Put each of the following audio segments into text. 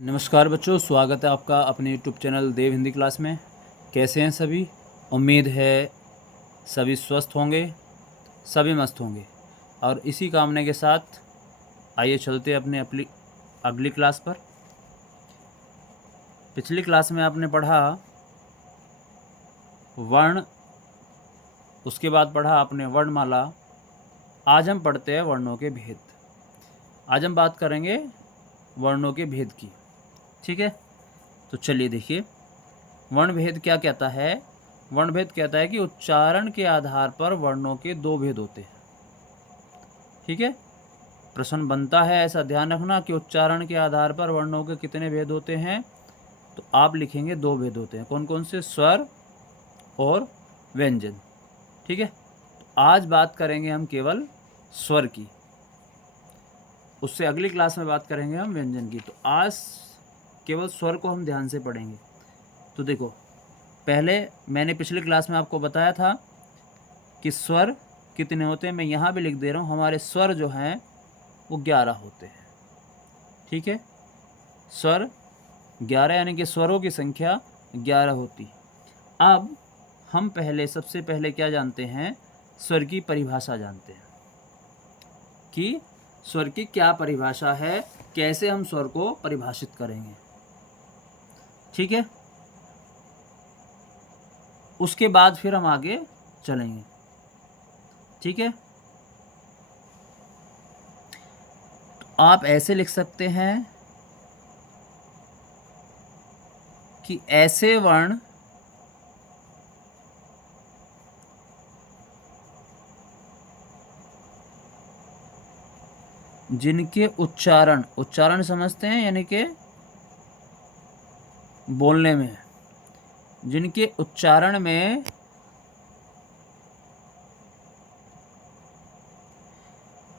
नमस्कार बच्चों, स्वागत है आपका अपने यूट्यूब चैनल देव हिंदी क्लास में। कैसे हैं सभी? उम्मीद है सभी स्वस्थ होंगे, सभी मस्त होंगे। और इसी कामना के साथ आइए चलते अपने अगली क्लास पर। पिछली क्लास में आपने पढ़ा वर्ण, उसके बाद पढ़ा आपने वर्णमाला। आज हम पढ़ते हैं वर्णों के भेद। आज हम बात करेंगे वर्णों के भेद की। ठीक है, तो चलिए देखिए वर्ण भेद क्या कहता है। वर्ण भेद कहता है कि उच्चारण के आधार पर वर्णों के दो भेद होते हैं। ठीक है, प्रश्न बनता है, ऐसा ध्यान रखना कि उच्चारण के आधार पर वर्णों के कितने भेद होते हैं। तो आप लिखेंगे दो भेद होते हैं। कौन कौन से? स्वर और व्यंजन। ठीक है, तो आज बात करेंगे हम केवल स्वर की, उससे अगली क्लास में बात करेंगे हम व्यंजन की। तो आज केवल स्वर को हम ध्यान से पढ़ेंगे। तो देखो, पहले मैंने पिछली क्लास में आपको बताया था कि स्वर कितने होते हैं। मैं यहाँ भी लिख दे रहा हूँ, हमारे स्वर जो हैं वो 11 होते हैं। ठीक है, स्वर 11 यानी कि स्वरों की संख्या 11 होती। अब हम सबसे पहले क्या जानते हैं? स्वर की परिभाषा जानते हैं कि स्वर की क्या परिभाषा है, कैसे हम स्वर को परिभाषित करेंगे। ठीक है, उसके बाद फिर हम आगे चलेंगे। ठीक है, तो आप ऐसे लिख सकते हैं कि ऐसे वर्ण जिनके उच्चारण समझते हैं, यानी कि बोलने में, जिनके उच्चारण में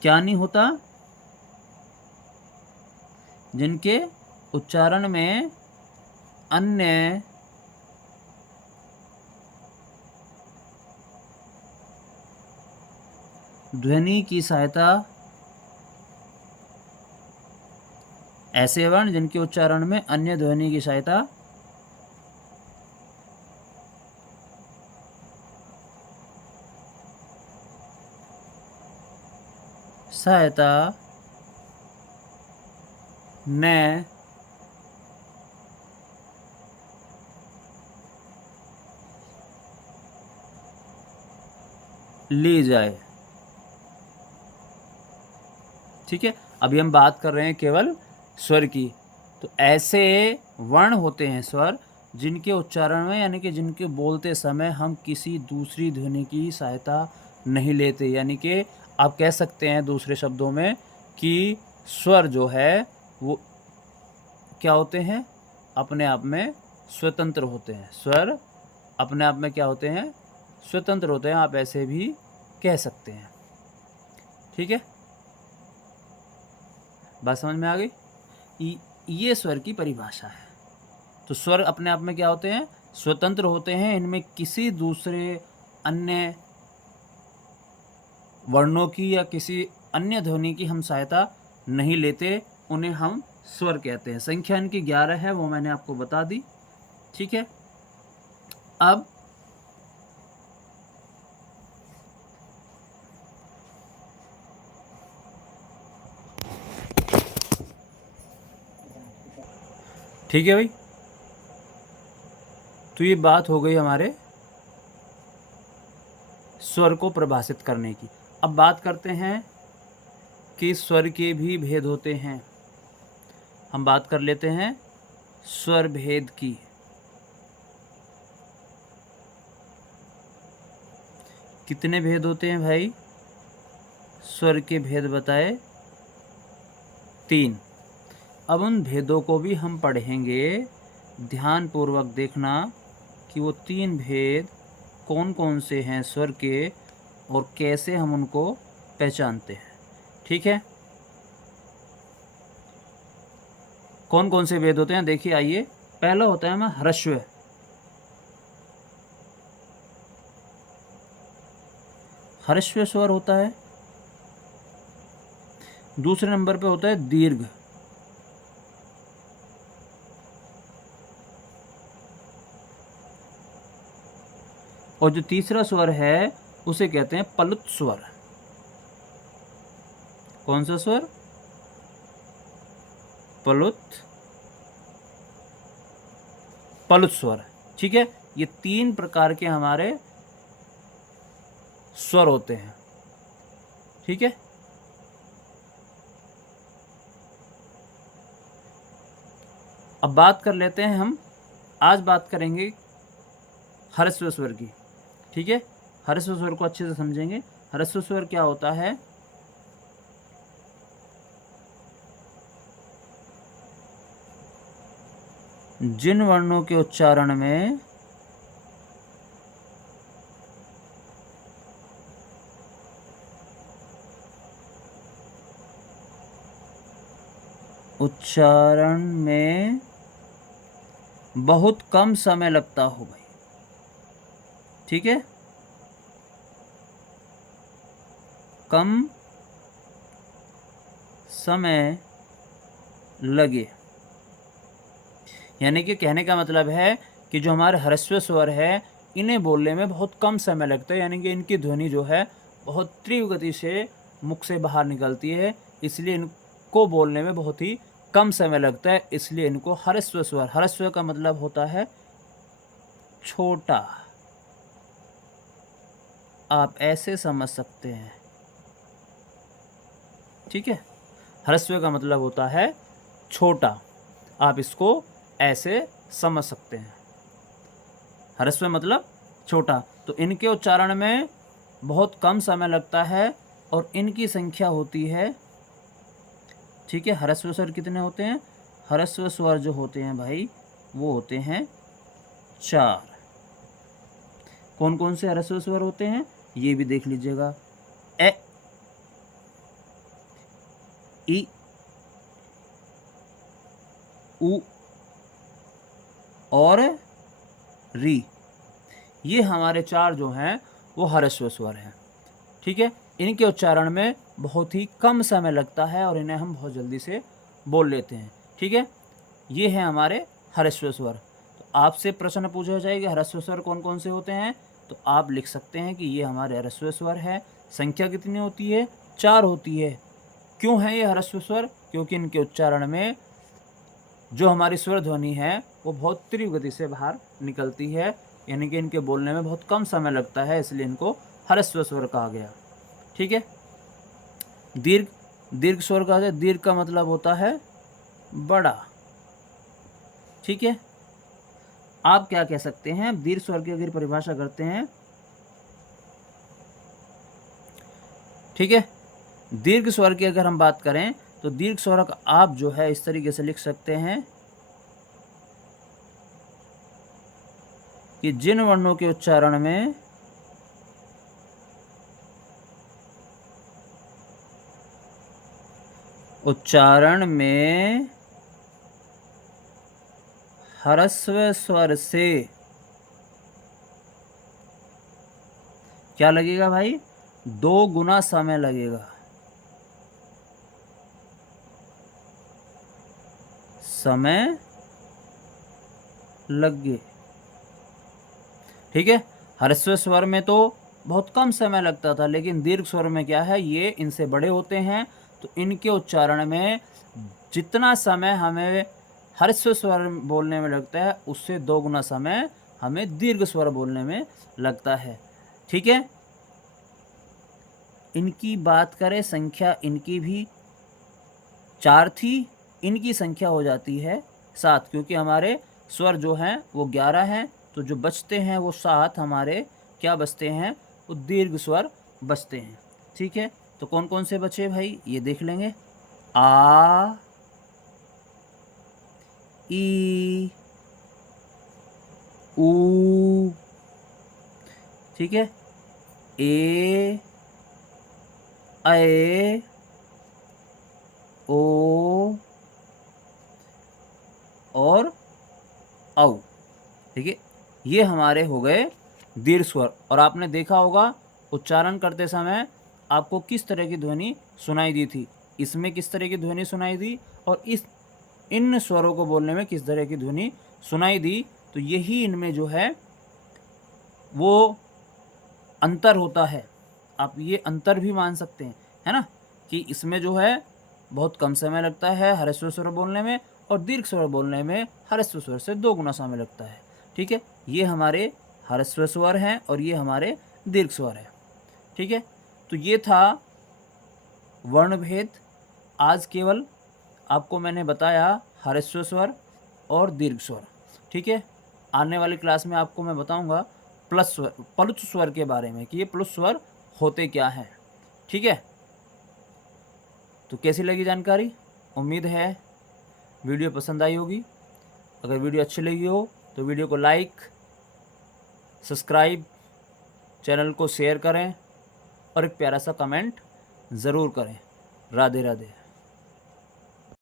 क्या नहीं होता, जिनके उच्चारण में अन्य ध्वनि की सहायता, ऐसे वर्ण जिनके उच्चारण में अन्य ध्वनि की सहायता न ली जाए। ठीक है, अभी हम बात कर रहे हैं केवल स्वर की। तो ऐसे वर्ण होते हैं स्वर जिनके उच्चारण में, यानी कि जिनके बोलते समय हम किसी दूसरी ध्वनि की सहायता नहीं लेते। यानी कि आप कह सकते हैं दूसरे शब्दों में कि स्वर जो है वो क्या होते हैं? अपने आप में स्वतंत्र होते हैं। स्वर अपने आप में क्या होते हैं? स्वतंत्र होते हैं। आप ऐसे भी कह सकते हैं। ठीक है, बात समझ में आ गई? ये स्वर की परिभाषा है। तो स्वर अपने आप में क्या होते हैं? स्वतंत्र होते हैं। इनमें किसी दूसरे अन्य वर्णों की या किसी अन्य ध्वनि की हम सहायता नहीं लेते। उन्हें हम स्वर कहते हैं। संख्या इनकी 11 है, वो मैंने आपको बता दी। ठीक है, अब ठीक है भाई, तो ये बात हो गई हमारे स्वर को परिभाषित करने की। अब बात करते हैं कि स्वर के भी भेद होते हैं। हम बात कर लेते हैं स्वर भेद की। कितने भेद होते हैं भाई? स्वर के भेद बताए 3। अब उन भेदों को भी हम पढ़ेंगे। ध्यान पूर्वक देखना कि वो 3 भेद कौन कौन से हैं स्वर के, और कैसे हम उनको पहचानते हैं। ठीक है, कौन कौन से भेद होते हैं देखिए, आइए। पहला होता है हमारा ह्रस्व। ह्रस्व स्वर होता है। दूसरे नंबर पे होता है दीर्घ। और जो तीसरा स्वर है उसे कहते हैं पलुत स्वर। कौन सा स्वर? पलुत स्वर। ठीक है, ये 3 प्रकार के हमारे स्वर होते हैं। ठीक है, अब बात कर लेते हैं हम, आज बात करेंगे ह्रस्व स्वर की। ठीक है, ह्रस्व स्वर को अच्छे से समझेंगे। ह्रस्व स्वर क्या होता है? जिन वर्णों के उच्चारण में बहुत कम समय लगता हो भाई। ठीक है, कम समय लगे, यानी कि कहने का मतलब है कि जो हमारे ह्रस्व स्वर है इन्हें बोलने में बहुत कम समय लगता है, यानी कि इनकी ध्वनि जो है बहुत तीव्र गति से मुख से बाहर निकलती है, इसलिए इनको बोलने में बहुत ही कम समय लगता है, इसलिए इनको ह्रस्व स्वर। ह्रस्व का मतलब होता है छोटा, आप ऐसे समझ सकते हैं। ठीक है, ह्रस्व का मतलब होता है छोटा, आप इसको ऐसे समझ सकते हैं। ह्रस्व मतलब छोटा। तो इनके उच्चारण में बहुत कम समय लगता है और इनकी संख्या होती है, ठीक है, ह्रस्व स्वर कितने होते हैं? ह्रस्व स्वर जो होते हैं भाई वो होते हैं 4। कौन कौन से ह्रस्व स्वर होते हैं ये भी देख लीजिएगा। ए, ई, उ और री, ये हमारे 4 जो हैं वो ह्रस्व स्वर हैं। ठीक है, इनके उच्चारण में बहुत ही कम समय लगता है और इन्हें हम बहुत जल्दी से बोल लेते हैं। ठीक है, ये है हमारे ह्रस्व स्वर। तो आपसे प्रश्न पूछा जाएगा ह्रस्व स्वर कौन कौन से होते हैं, तो आप लिख सकते हैं कि ये हमारे ह्रस्व स्वर है। संख्या कितनी होती है? 4 होती है। क्यों है ये ह्रस्व स्वर? क्योंकि इनके उच्चारण में जो हमारी स्वर ध्वनि है वो बहुत तीव्र गति से बाहर निकलती है, यानी कि इनके बोलने में बहुत कम समय लगता है, इसलिए इनको ह्रस्व स्वर कहा गया। ठीक है, दीर्घ स्वर कहा जाए। दीर्घ का मतलब होता है बड़ा। ठीक है, आप क्या कह सकते हैं दीर्घ स्वर की अगर परिभाषा करते हैं? ठीक है, दीर्घ स्वर की अगर हम बात करें तो दीर्घ स्वर का आप जो है इस तरीके से लिख सकते हैं कि जिन वर्णों के उच्चारण में ह्रस्व स्वर से क्या लगेगा भाई? 2 गुना समय लगेगा। समय लगे। ठीक है, ह्रस्व स्वर में तो बहुत कम समय लगता था, लेकिन दीर्घ स्वर में क्या है, ये इनसे बड़े होते हैं, तो इनके उच्चारण में जितना समय हमें ह्रस्व स्वर बोलने में लगता है उससे 2 गुना समय हमें दीर्घ स्वर बोलने में लगता है। ठीक है, इनकी बात करें संख्या, इनकी भी 4 थी, इनकी संख्या हो जाती है 7, क्योंकि हमारे स्वर जो हैं वो 11 हैं, तो जो बचते हैं वो 7 हमारे क्या बचते हैं? वो दीर्घ स्वर बचते हैं। ठीक है, तो कौन कौन से बचे भाई ये देख लेंगे। आ, ई, ऊ, ठीक है, ए, ए, ओ और औ। ठीक है, ये हमारे हो गए दीर्घ स्वर। और आपने देखा होगा उच्चारण करते समय आपको किस तरह की ध्वनि सुनाई दी थी, इसमें किस तरह की ध्वनि सुनाई दी और इन स्वरों को बोलने में किस तरह की ध्वनि सुनाई दी। तो यही इनमें जो है वो अंतर होता है, आप ये अंतर भी मान सकते हैं, है ना, कि इसमें जो है बहुत कम समय लगता है ह्रस्व स्वर बोलने में, और दीर्घ स्वर बोलने में ह्रस्व स्वर से 2 गुना समय लगता है। ठीक है, ये हमारे ह्रस्व स्वर हैं और ये हमारे दीर्घ स्वर हैं। ठीक है, तो ये था वर्ण भेद। आज केवल आपको मैंने बताया ह्रस्व स्वर और दीर्घ स्वर। ठीक है, आने वाली क्लास में आपको मैं बताऊंगा प्लुत स्वर के बारे में कि ये प्लुत स्वर होते क्या हैं। ठीक है, तो कैसी लगी जानकारी? उम्मीद है वीडियो पसंद आई होगी। अगर वीडियो अच्छी लगी हो तो वीडियो को लाइक, सब्सक्राइब, चैनल को शेयर करें और एक प्यारा सा कमेंट ज़रूर करें। राधे राधे।